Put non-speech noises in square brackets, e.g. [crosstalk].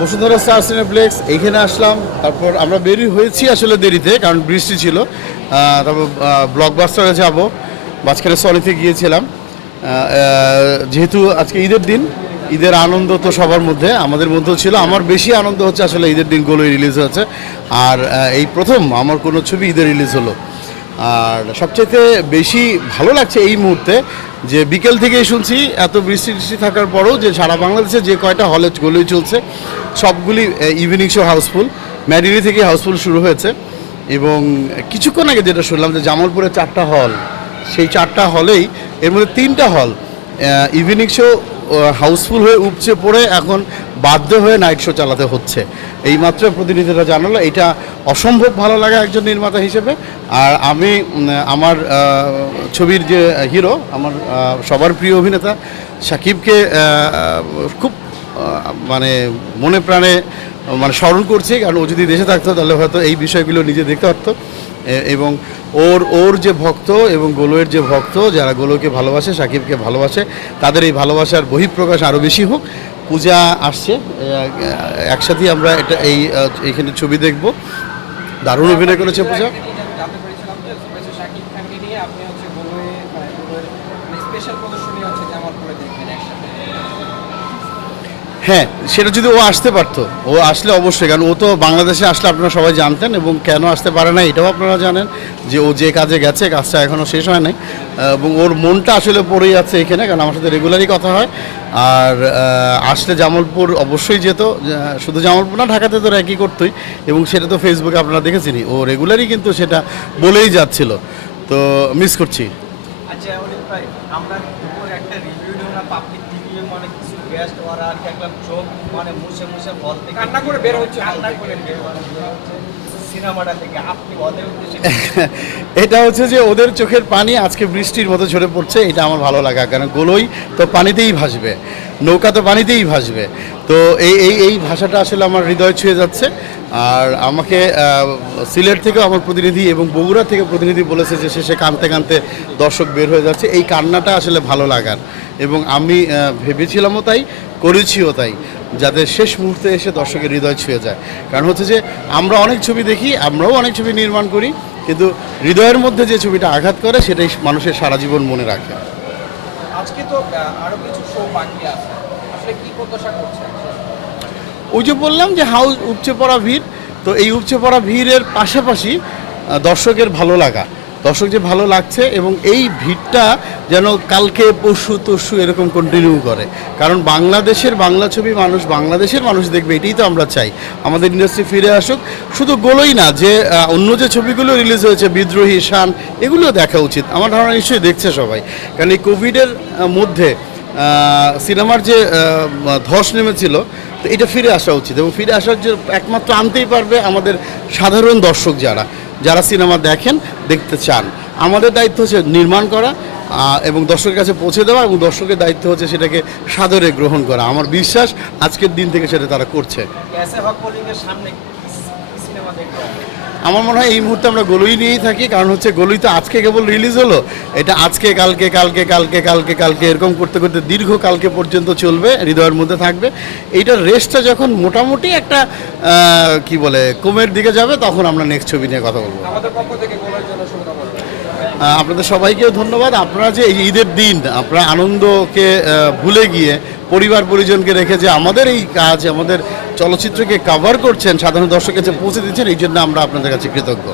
Bashundhara star cineplex এইখানে আসলাম। তারপর আমরা বেরি হয়েছি আসলে দেরিতে, কারণ বৃষ্টি ছিল। তারপর ব্লকবাস্টারে যাব। মাঝখানে সলিতে গিয়েছিলাম। যেহেতু আজকে ঈদের দিন, ঈদের আনন্দ তো সবার মধ্যে। আমাদের মধ্যেও ছিল। আমার বেশি আনন্দ হচ্ছে আসলে ঈদের দিন গোলই রিলিজ হয়েছে। আর এই প্রথম আমার কোনো ছবি ঈদের রিলিজ হলো। আর সবচাইতে বেশি ভালো লাগছে এই মুহূর্তে যে বিকেল থেকেই শুনছি, এত বৃষ্টি বৃষ্টি থাকার পরেও যে সারা বাংলাদেশে যে কয়টা হলে গলই চলছে, সবগুলি ইভিনিং শো হাউসফুল ম্যাডিনি থেকে হাউসফুল শুরু হয়েছে। এবং কিছুক্ষণ আগে যেটা শুনলাম যে জামালপুরে চারটা হল সেই চারটা হলেই এর মধ্যে তিনটা হল ইভিনিং শো হাউসফুল হয়ে উপচে পড়ে এখন বাধ্য হয়ে নাইট শো চালাতে হচ্ছে। এইমাত্র প্রতিনিধিরা জানালো, এটা অসম্ভব ভালো লাগে একজন নির্মাতা হিসেবে। আর আমি আমার ছবির যে হিরো, আমার সবার প্রিয় অভিনেতা সাকিবকে খুব মানে মনে প্রাণে মানে স্মরণ করছি। কারণ ও যদি দেশে থাকতো, তাহলে হয়তো এই বিষয়গুলো নিজে দেখতে পারতো। এবং ওর ওর যে ভক্ত এবং গোলোয়ের যে ভক্ত যারা গোলোকে ভালোবাসে সাকিবকে ভালোবাসে তাদের এই ভালোবাসার বহিঃপ্রকাশ আরও বেশি হোক। পূজা আসছে একসাথেই আমরা এটা এই এইখানে ছবি দেখব। দারুণ অভিনয় করেছে পূজা। জানতে পেরেছিলাম হ্যাঁ সেটা যদি ও আসতে পারতো, ও আসলে অবশ্যই, কারণ ও তো বাংলাদেশে আসলে আপনারা সবাই জানতেন এবং কেন আসতে পারে না এটাও আপনারা জানেন যে ও যে কাজে গেছে, কাজটা এখনও শেষ হয় নাই। এবং ওর মনটা আসলে পড়েই আছে এখানে, কারণ আমার সাথে রেগুলারই কথা হয়। আর আসলে জামালপুর অবশ্যই যেত শুধু জামালপুর না, ঢাকাতে তো একই করতোই, এবং সেটা তো ফেসবুকে আপনারা দেখেছিনি ও রেগুলারই কিন্তু সেটা বলেই যাচ্ছিল। তো মিস করছি। আচ্ছা আমরা একটা রিভিউ না পাবলিক মানে কিছু গেস্ট ওরা আর কি একটা চোখ মানে মুছে মুছে বলতে কান্না করে বের হচ্ছে কান্না করে বের বের হচ্ছে। সিনেমাটা থেকে আপনি ওদের উদ্দেশ্যে [laughs] এটা হচ্ছে যে ওদের চোখের পানি আজকে বৃষ্টির মতো ঝরে পড়ছে এটা আমার ভালো লাগা কারণ গোলই তো পানিতেই ভাসবে। নৌকা তো পানিতেই ভাসবে। তো এই এই এই ভাষাটা আসলে আমার হৃদয় ছুঁয়ে যাচ্ছে। আর আমাকে সিলেট থেকেও আমার প্রতিনিধি এবং বগুড়া থেকে প্রতিনিধি বলেছে যে শেষে কানতে কানতে দর্শক বের হয়ে যাচ্ছে। এই কান্নাটা আসলে ভালো লাগার। এবং আমি ভেবেছিলামও তাই, করেছিও তাই, যাতে শেষ মুহূর্তে এসে দর্শকের হৃদয় ছুঁয়ে যায়। কারণ হচ্ছে যে, আমরা অনেক ছবি দেখি, আমরাও অনেক ছবি নির্মাণ করি, কিন্তু হৃদয়ের মধ্যে যে ছবিটা আঘাত করে, সেটাই মানুষের সারা জীবন মনে রাখে। আজকে তো আরও কিছু শো বাকি আছে। আসলে কি প্রত্যাশা করছেন? ওই যে বললাম যে হাউস উপচে পড়া ভিড়, তো এই উপচে পড়া ভিড়ের পাশাপাশি দর্শকের ভালো লাগা। দর্শক যে ভালো লাগছে এবং এই ভিড়টা যেন কালকে, পরশু তশু এরকম কন্টিনিউ করে। কারণ বাংলাদেশের বাংলা ছবি মানুষ, বাংলাদেশের মানুষ দেখবে, এটাই তো আমরা চাই। আমাদের ইন্ডাস্ট্রি ফিরে আসুক। শুধু গোলই না, যে অন্য যে ছবিগুলো রিলিজ হয়েছে, বিদ্রোহী, শান, এগুলো দেখা উচিত। আমার ধারণা নিশ্চয়ই দেখছে সবাই। কারণ এই কোভিডের মধ্যে সিনেমার যে ধস নেমেছিল, তো এটা ফিরে আসা উচিত। এবং ফিরে আসার যে একমাত্র আনতেই পারবে আমাদের সাধারণ দর্শক যারা। যারা সিনেমা দেখেন, দেখতে চান। আমাদের দায়িত্ব হচ্ছে নির্মাণ করা এবং দর্শকের কাছে পৌঁছে দেওয়া এবং দর্শকের দায়িত্ব হচ্ছে সেটাকে সাদরে গ্রহণ করা। আমার বিশ্বাস আজকের দিন থেকে সেটা তারা করছে। আমার মনে হয় এই মুহূর্তে আমরা গলুই নিয়েই থাকি কারণ হচ্ছে গলুই তো আজকে কেবল রিলিজ হলো। এটা আজকে কালকে কালকে কালকে কালকে কালকে এরকম করতে করতে দীর্ঘ কালকে পর্যন্ত চলবে হৃদয়ের মধ্যে থাকবে। এইটার রেসটা যখন মোটামুটি একটা কি বলে কমের দিকে যাবে তখন আমরা নেক্সট ছবি নিয়ে কথা বলব। আপনাদের সবাইকেও ধন্যবাদ। আপনারা যে এই ঈদের দিন আপনারা আনন্দকে ভুলে গিয়ে পরিবার পরিজনকে রেখে যে আমাদের এই কাজ, আমাদের চলচ্চিত্রকে কাভার করছেন, সাধারণ দর্শকের কাছে পৌঁছে দিচ্ছেন, এই জন্য আমরা আপনাদের কাছে কৃতজ্ঞ।